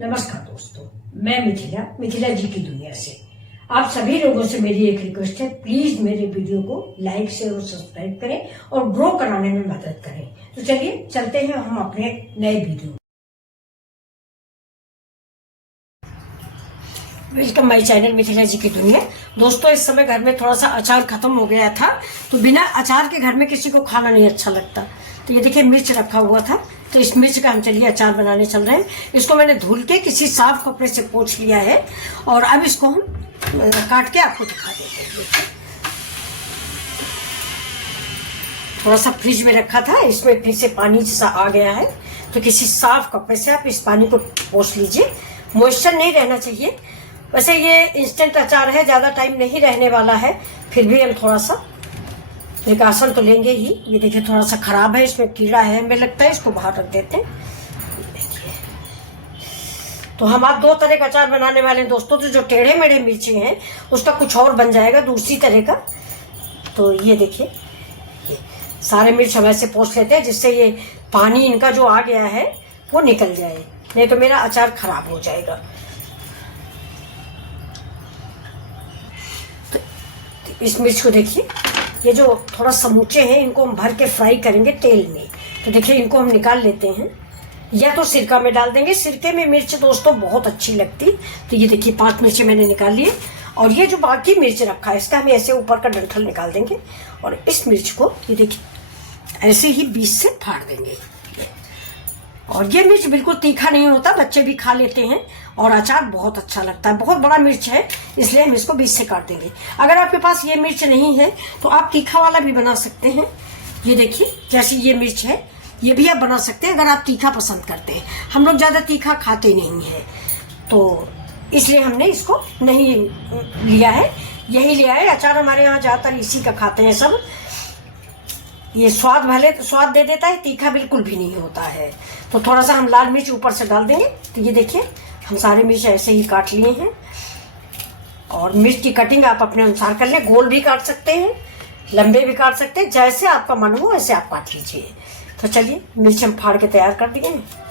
नमस्कार दोस्तों, मैं मिथिला जी की दुनिया से आप सभी लोगों से मेरी एक रिक्वेस्ट है, प्लीज मेरे वीडियो को लाइक शेयर और सब्सक्राइब करें और ग्रो कराने में मदद करें। तो चलिए चलते हैं हम अपने नए video. Welcome my channel Mithila ji की दुनिया। दोस्तों, इस समय घर में थोड़ा सा अचार खत्म हो गया था, तो बिना अचार के घर में किसी को खाना नहीं अच्छा लगता। तो ये देखिए मिर्च रखा हुआ था, तो इस मिर्च का हम चलिए अचार बनाने चल रहे हैं। इसको मैंने धुल के किसी साफ कपड़े से पोंछ लिया है और अब इसको हम काट के आपको दिखा देते हैं। थोड़ा सा फ्रिज में रखा था, इसमें फिर से पानी जैसा आ गया है, तो किसी साफ कपड़े से आप इस पानी को पोंछ लीजिए। मॉइस्चर नहीं रहना चाहिए। वैसे ये इंस्टेंट अचार है, ज्यादा टाइम नहीं रहने वाला है, फिर भी हम थोड़ा सा प्रिकॉशन तो लेंगे ही। ये देखिए थोड़ा सा खराब है, इसमें कीड़ा है हमें लगता है, इसको बाहर रख देते हैं। देखिए, तो हम आप दो तरह का अचार बनाने वाले हैं दोस्तों। तो जो टेढ़े मेढ़े मिर्ची हैं उसका कुछ और बन जाएगा दूसरी तरह का। तो ये देखिए सारे मिर्च हम ऐसे पोंछ लेते हैं जिससे ये पानी इनका जो आ गया है वो निकल जाए, नहीं तो मेरा अचार खराब हो जाएगा। तो इस मिर्च को देखिए, ये जो थोड़ा समूचे हैं इनको हम भर के फ्राई करेंगे तेल में। तो देखिए इनको हम निकाल लेते हैं, या तो सिरका में डाल देंगे। सिरके में मिर्च दोस्तों बहुत अच्छी लगती। तो ये देखिए 5 मिर्ची मैंने निकाल लिए, और ये जो बाकी मिर्च रखा है इसका हम ऐसे ऊपर का डंठल निकाल देंगे, और इस मिर्च को ये देखिए ऐसे ही बीच से फाड़ देंगे। और ये मिर्च बिल्कुल तीखा नहीं होता, बच्चे भी खा लेते हैं और अचार बहुत अच्छा लगता है। बहुत बड़ा मिर्च है इसलिए हम इसको बीच से काट देंगे। अगर आपके पास ये मिर्च नहीं है तो आप तीखा वाला भी बना सकते हैं। ये देखिए जैसे ये मिर्च है, ये भी आप बना सकते हैं अगर आप तीखा पसंद करते हैं। हम लोग ज्यादा तीखा खाते नहीं है, तो इसलिए हमने इसको नहीं लिया है, यही लिया है। अचार हमारे यहाँ ज्यादातर इसी का खाते हैं सब। ये स्वाद भले तो स्वाद दे देता है, तीखा बिल्कुल भी नहीं होता है। तो थोड़ा सा हम लाल मिर्च ऊपर से डाल देंगे। तो ये देखिए हम सारे मिर्च ऐसे ही काट लिए हैं, और मिर्च की कटिंग आप अपने अनुसार कर लें। गोल भी काट सकते हैं, लंबे भी काट सकते हैं, जैसे आपका मन हो वैसे आप काट लीजिए। तो चलिए मिर्च हम फाड़ के तैयार कर दिए हैं।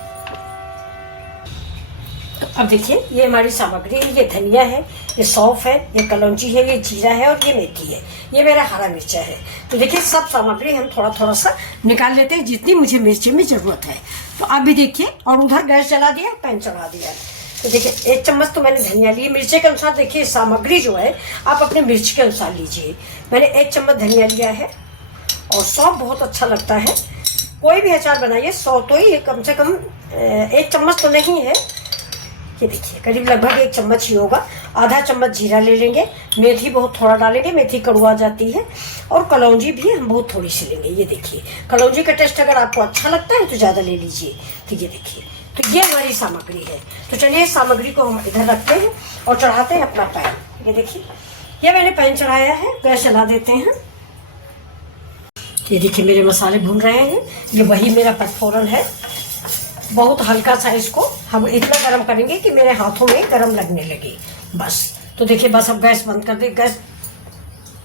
तो अब देखिए ये हमारी सामग्री है। ये धनिया है, ये सौंफ है, ये कलौंजी है, ये जीरा है और ये मेथी है, ये मेरा हरा मिर्चा है। तो देखिए सब सामग्री हम थोड़ा थोड़ा सा निकाल लेते हैं जितनी मुझे मिर्ची में जरूरत है। तो आप भी देखिए, और उधर गैस जला दिया, पैन चढ़ा दिया। तो देखिए 1 चम्मच तो मैंने धनिया ली, मिर्चे के अनुसार देखिए सामग्री जो है आप अपने मिर्च के अनुसार लीजिए। मैंने 1 चम्मच धनिया लिया है, और सौंफ बहुत अच्छा लगता है। कोई भी अचार बनाइए सौंफ तो ही कम से कम 1 चम्मच तो नहीं है, ये देखिए करीब लगभग 1 चम्मच ही होगा। आधा चम्मच जीरा ले लेंगे, मेथी बहुत थोड़ा डालेंगे, मेथी कड़वा जाती है, और कलौंजी भी हम बहुत थोड़ी सी लेंगे। ये देखिए कलौंजी का टेस्ट अगर आपको अच्छा लगता है तो ज़्यादा ले लीजिए। तो ये देखिए, तो ये हमारी सामग्री है। तो चलिए इस सामग्री को हम इधर रखते हैं और चढ़ाते हैं अपना पैन। ये देखिए ये मैंने पैन चढ़ाया है, गैस चला देते हैं। ये देखिए मेरे मसाले भून रहे हैं, ये वही मेरा पचफोरन है। बहुत हल्का सा इसको हम इतना गरम करेंगे कि मेरे हाथों में गरम लगने लगे, बस। तो देखिए बस अब गैस बंद कर दे, गैस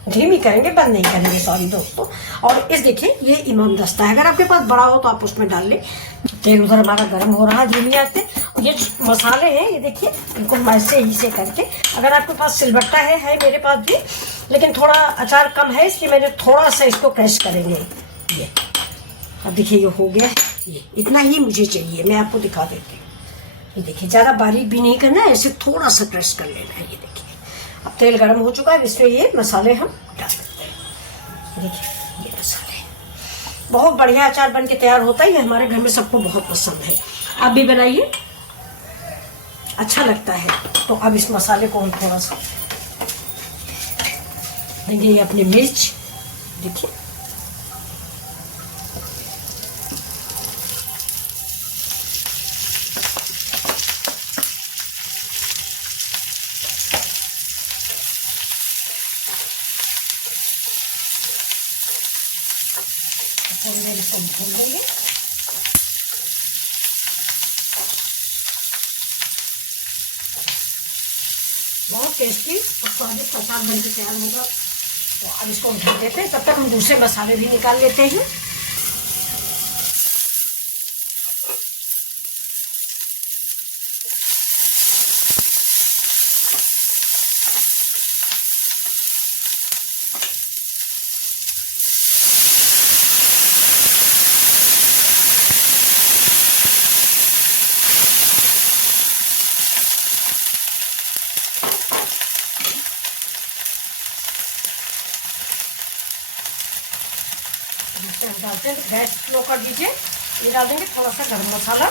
धीमी करेंगे, बंद नहीं करेंगे, सॉरी दोस्तों। और इस देखिए ये इमाम दस्ता है, अगर आपके पास बड़ा हो तो आप उसमें डाल लें। तेल उधर हमारा गर्म हो रहा है धीमी आंच पे। ये मसाले हैं ये देखिए इनको ऐसे ही से करके, अगर आपके पास सिलबट्टा है मेरे पास भी, लेकिन थोड़ा अचार कम है इसलिए मैंने थोड़ा सा इसको क्रश करेंगे। ये अब देखिए ये हो गया, ये इतना ही मुझे चाहिए, मैं आपको दिखा देती हूँ। ये देखिए ज़्यादा बारीक भी नहीं करना है, ऐसे थोड़ा सा क्रश कर लेना है। ये देखिए अब तेल गर्म हो चुका है, इसमें ये मसाले हम डाल देते हैं। देखिए ये मसाले बहुत बढ़िया अचार बन के तैयार होता है, ये हमारे घर में सबको बहुत पसंद है। आप भी बनाइए, अच्छा लगता है। तो अब इस मसाले को हम थोड़ा सा देंगे, ये अपने मिर्च देखिए, इसको भून देंगे। बहुत टेस्टी और स्वादिष्ट अचार बनकर तैयार होगा। तो अब इसको भून देते हैं, तब तक हम दूसरे मसाले भी निकाल लेते हैं। डालते हैं, गैस स्लो कर दीजिए। ये डाल देंगे थोड़ा सा गरम मसाला,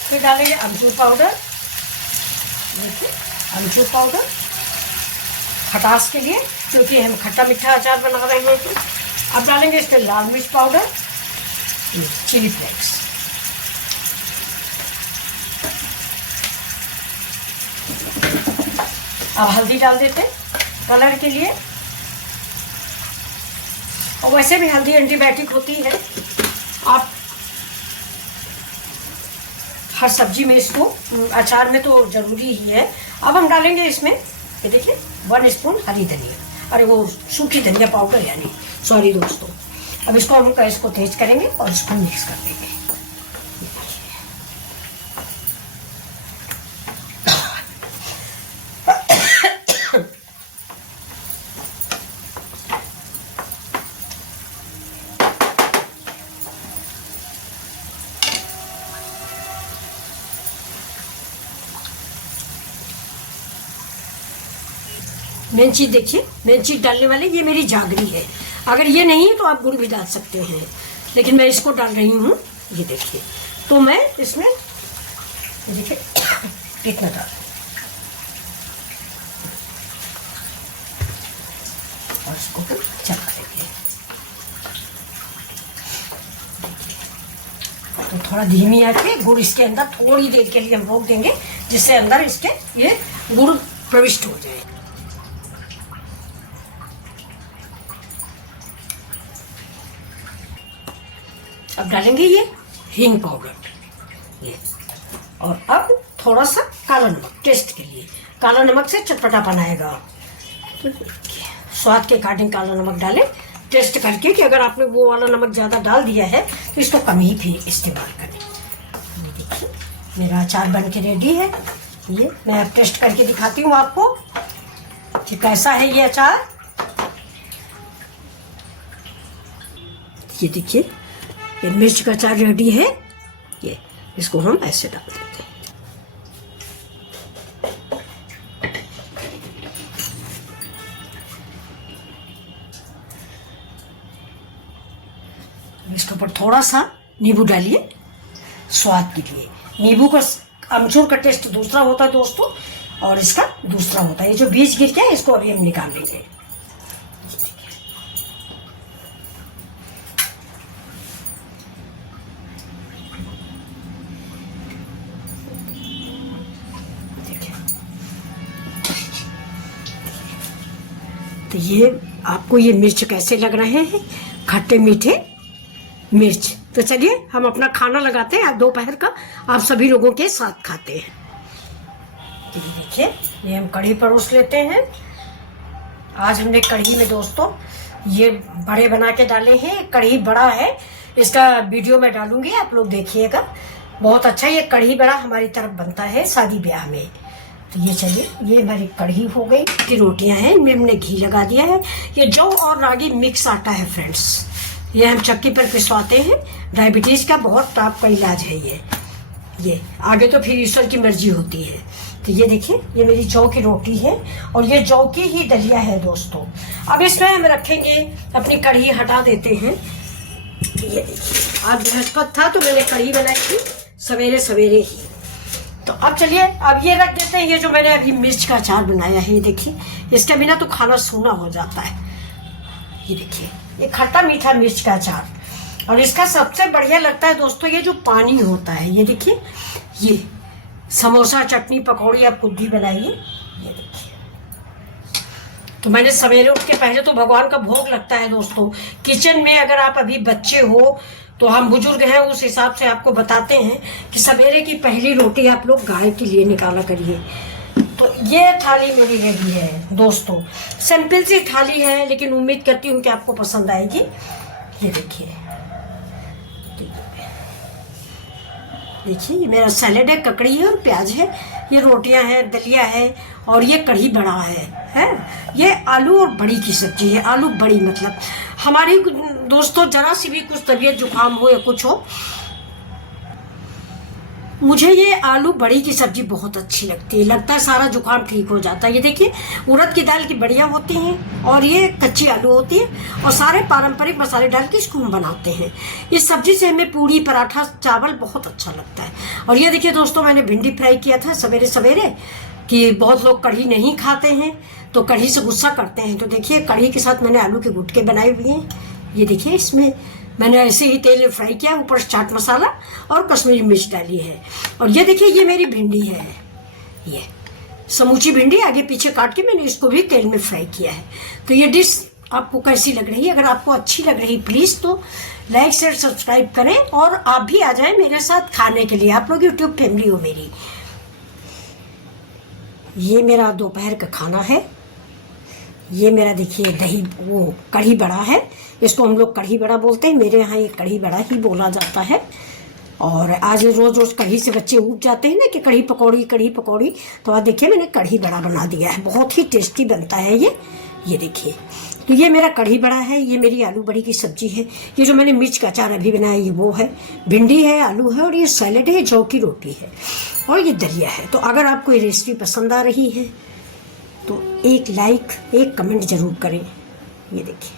फिर डालेंगे अमचूर पाउडर, देखिए अमचूर पाउडर खटास के लिए, क्योंकि हम खट्टा मीठा अचार बना रहे हैं। तो अब डालेंगे इसमें लाल मिर्च पाउडर, चिली फ्लेक्स, अब हल्दी डाल देते हैं कलर के लिए। और वैसे भी हल्दी एंटीबायोटिक होती है, आप हर सब्जी में इसको, अचार में तो जरूरी ही है। अब हम डालेंगे इसमें, ये देखिए 1 स्पून हरी धनिया, अरे वो सूखी धनिया पाउडर यानी, सॉरी दोस्तों। अब इसको हम गैस को तेज करेंगे और इसको मिक्स कर देंगे। मेन चीज देखिए, मेन चीज डालने वाले ये मेरी जागरी है। अगर ये नहीं है तो आप गुड़ भी डाल सकते हैं, लेकिन मैं इसको डाल रही हूँ। ये देखिए, तो मैं इसमें ये देखिए कितना डाल, और इसको फिर चला देंगे। तो थोड़ा धीमी आंच पे गुड़ इसके अंदर थोड़ी देर के लिए हम रोक देंगे, जिससे अंदर इसके ये गुड़ प्रविष्ट हो जाए। अब डालेंगे ये हींग पाउडर, ये, और अब थोड़ा सा काला नमक टेस्ट के लिए। काला नमक से चटपटापन आएगा, तो स्वाद के अकॉर्डिंग काला नमक डालें, टेस्ट करके कि अगर आपने वो वाला नमक ज़्यादा डाल दिया है तो इसको कम ही भी इस्तेमाल करें। ये देखिए मेरा अचार बन के रेडी है। ये मैं अब टेस्ट करके दिखाती हूँ आपको कि कैसा है ये अचार। ये देखिए, ये मिर्च का अचार रेडी है। ये इसको हम ऐसे डाल देते हैं। इसके ऊपर थोड़ा सा नींबू डालिए स्वाद के लिए। नींबू का, अमचूर का टेस्ट दूसरा होता है दोस्तों, और इसका दूसरा होता है। ये जो बीज गिर गया इसको अभी हम निकाल लेंगे। तो ये आपको ये मिर्च कैसे लग रहे हैं, खट्टे मीठे मिर्च। तो चलिए हम अपना खाना लगाते हैं, आज दोपहर का आप सभी लोगों के साथ खाते हैं। तो ये देखिए, ये हम कढ़ी परोस लेते हैं। आज हमने कढ़ी में दोस्तों ये बड़े बना के डाले हैं। कढ़ी बड़ा है, इसका वीडियो मैं डालूंगी, आप लोग देखिएगा। बहुत अच्छा ये कढ़ी बड़ा हमारी तरफ बनता है शादी ब्याह में। तो ये चलिए, ये हमारी कढ़ी हो गई। की रोटियां हैं, इनमें हमने घी लगा दिया है। ये जौ और रागी मिक्स आटा है फ्रेंड्स, ये हम चक्की पर पिसवाते हैं। डायबिटीज का बहुत टॉप का इलाज है ये आगे तो फिर ईश्वर की मर्जी होती है। तो ये देखिए, ये मेरी जौ की रोटी है और ये जौ की ही दलिया है दोस्तों। अब इसमें हम रखेंगे, अपनी कढ़ी हटा देते हैं। ये देखिए, आज बृहस्पति था तो मैंने कढ़ी बनाई थी सवेरे सवेरे ही। तो अब चलिए, अब ये रख देते हैं। ये जो मैंने अभी मिर्च का अचार बनाया है, ये देखिए, इसके बिना तो खाना सूना हो जाता है। ये देखिए, ये खट्टा मीठा मिर्च का अचार, और इसका सबसे बढ़िया लगता है दोस्तों ये जो पानी होता है। ये देखिए, ये समोसा, चटनी, पकौड़ी आप खुद भी बनाइए। ये देखिए, तो मैंने सवेरे उठ के, पहले तो भगवान का भोग लगता है दोस्तों किचन में। अगर आप अभी बच्चे हो तो हम बुजुर्ग हैं, उस हिसाब से आपको बताते हैं कि सवेरे की पहली रोटी आप लोग गाय के लिए निकाला करिए। तो ये थाली मेरी रेडी है दोस्तों। सिंपल सी थाली है, लेकिन उम्मीद करती हूँ कि आपको पसंद आएगी। ये देखिए, देखिए, ये मेरा सैलेड है, ककड़ी है और प्याज है। ये रोटियां हैं, दलिया है, और ये कढ़ी बड़ा है। ये आलू और बड़ी की सब्जी है। आलू बड़ी मतलब हमारी दोस्तों, जरा सी भी कुछ तबीयत जुकाम हो या कुछ हो मुझे ये आलू बड़ी की सब्जी बहुत अच्छी लगती है, लगता है सारा जुकाम ठीक हो जाता है। ये देखिए उड़द की दाल की बढ़िया होती हैं और ये कच्ची आलू होती है और सारे पारंपरिक मसाले डाल के इसको हम बनाते हैं। इस सब्जी से हमें पूड़ी पराठा चावल बहुत अच्छा लगता है। और ये देखिए दोस्तों, मैंने भिंडी फ्राई किया था सवेरे सवेरे, कि बहुत लोग कढ़ी नहीं खाते हैं तो कढ़ी से गुस्सा करते हैं, तो देखिए कढ़ी के साथ मैंने आलू के गुटके बनाए हुए हैं। ये देखिए इसमें मैंने ऐसे ही तेल में फ्राई किया, ऊपर चाट मसाला और कश्मीरी मिर्च डाली है। और ये देखिए ये मेरी भिंडी है, ये समूची भिंडी आगे पीछे काट के मैंने इसको भी तेल में फ्राई किया है। तो ये डिश आपको कैसी लग रही है? अगर आपको अच्छी लग रही प्लीज़ तो लाइक शेयर सब्सक्राइब करें और आप भी आ जाएं मेरे साथ खाने के लिए। आप लोग यूट्यूब फैमिली हो मेरी। ये मेरा दोपहर का खाना है। ये मेरा देखिए दही वो कढ़ी बड़ा है, इसको हम लोग कढ़ी बड़ा बोलते हैं, मेरे यहाँ ये कढ़ी बड़ा ही बोला जाता है। और आज रोज रोज कढ़ी से बच्चे उब जाते हैं ना कि कढ़ी पकौड़ी, तो आज देखिए मैंने कढ़ी बड़ा बना दिया है, बहुत ही टेस्टी बनता है ये देखिए। तो ये मेरा कढ़ी बड़ा है, ये मेरी आलू बड़ी की सब्जी है, ये जो मैंने मिर्च का अचार अभी बनाया ये वो है, भिंडी है, आलू है और ये सैलेड है, जौ की रोटी है और ये दलिया है। तो अगर आपको ये रेसिपी पसंद आ रही है तो एक लाइक एक कमेंट जरूर करें। ये देखिए।